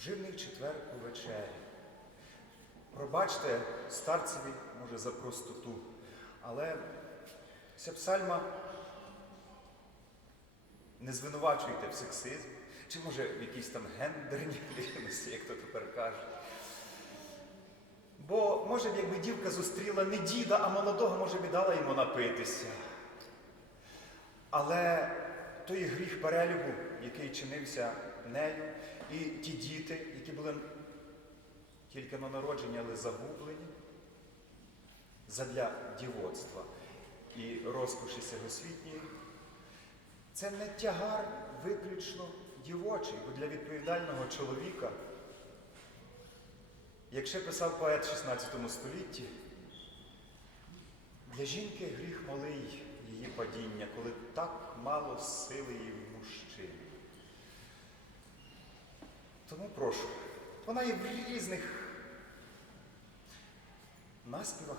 жирний четвер у вечері. Пробачте старцеві, може, за простоту, але ця псальма не звинувачуйте в сексизмі, чи може в якійсь там гендерній рівності, як то тепер каже. Бо, може якби дівка зустріла не діда, а молодого, може б і дала йому напитися. Але той гріх перелюбу, який чинився нею, і ті діти, які були тільки на народження, але загублені, задля дівоцтва і розкоші сягосвітньої, це не тягар виключно дівочий, бо для відповідального чоловіка, як ще писав поет в 16 столітті, для жінки гріх малий її падіння, коли так мало сили її в мужчині. Тому прошу, вона є в різних наспівах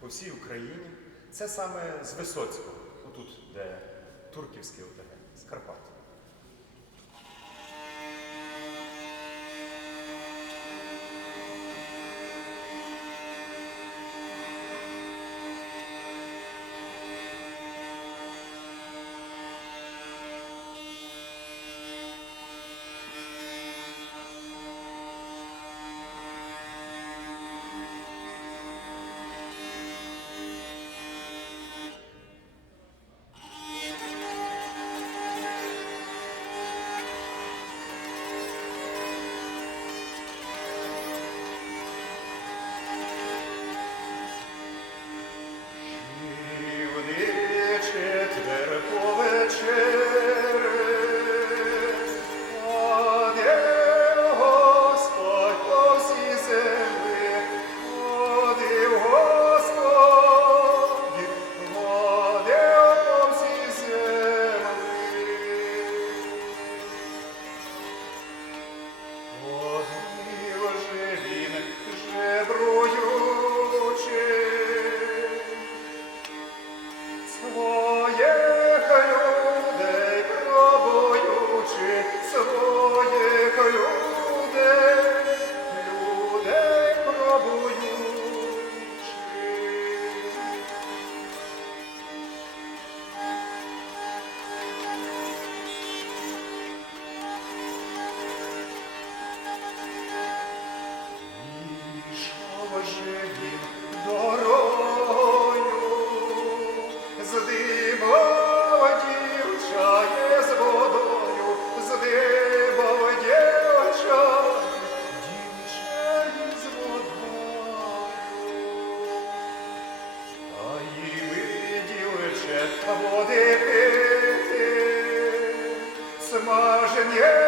по всій Україні. Це саме з Висоцького, отут, де Турківський ОТГ, з Карпат. yeah.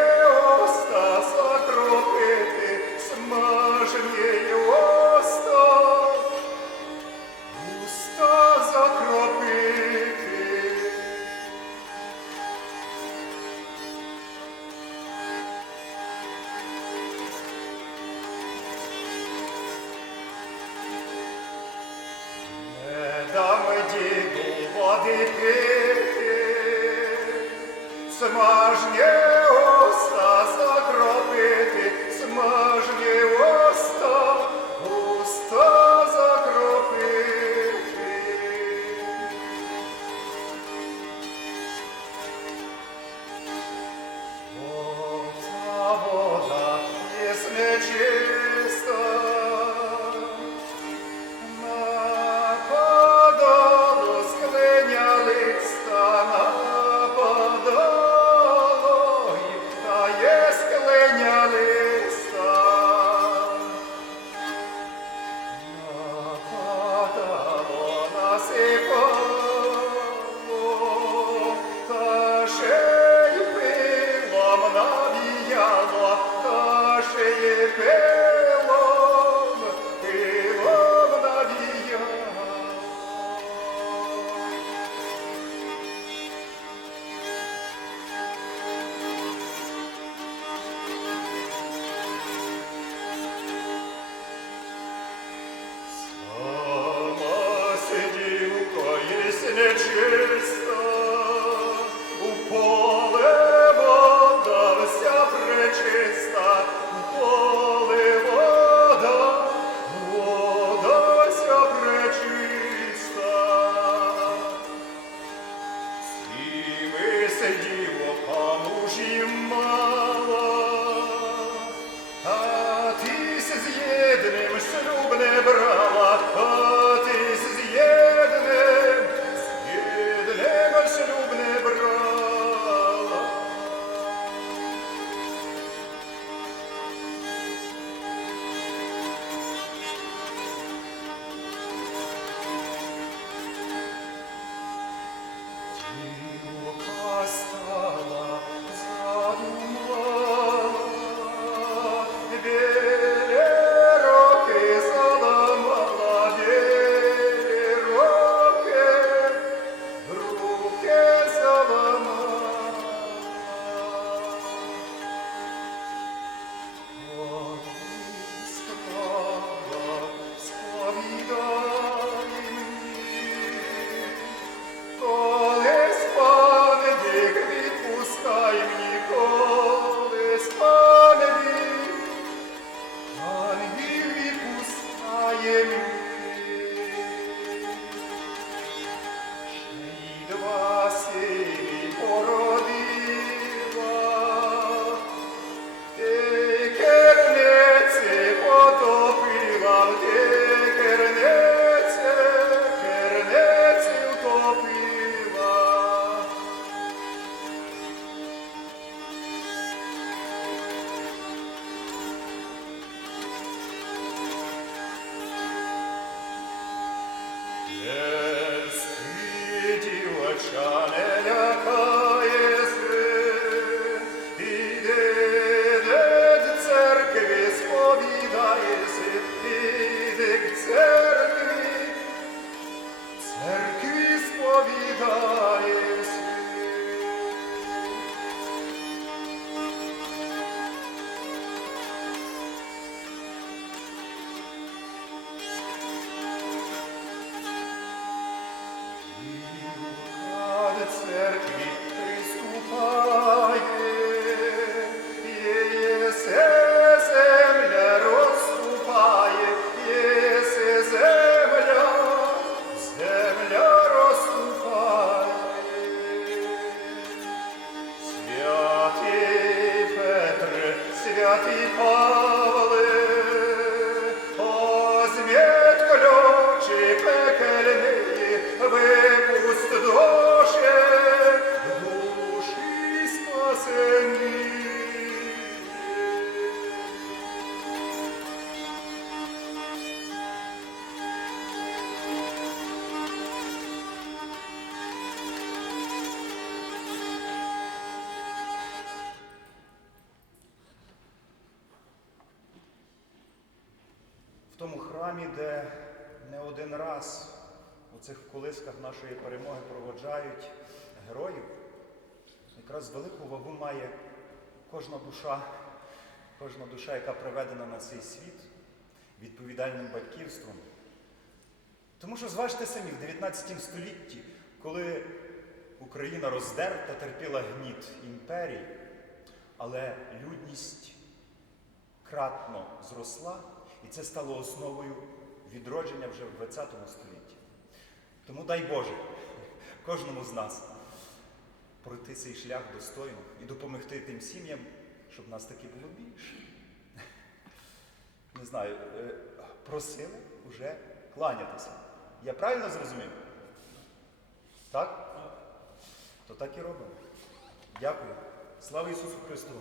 Тому храмі, де не один раз у цих колисках нашої перемоги проводжають героїв, якраз велику вагу має кожна душа, кожна душа, яка приведена на цей світ відповідальним батьківством. Тому що зважте самі, в 19 столітті, коли Україна роздерта, терпіла гніт імперії, але людність кратно зросла, і це стало основою відродження вже в 20 столітті. Тому дай Боже кожному з нас пройти цей шлях достойно і допомогти тим сім'ям, щоб нас таки було більше. Не знаю, е, просили вже кланятися. Я правильно зрозумів? Так? То так і робимо. Дякую. Слава Ісусу Христу!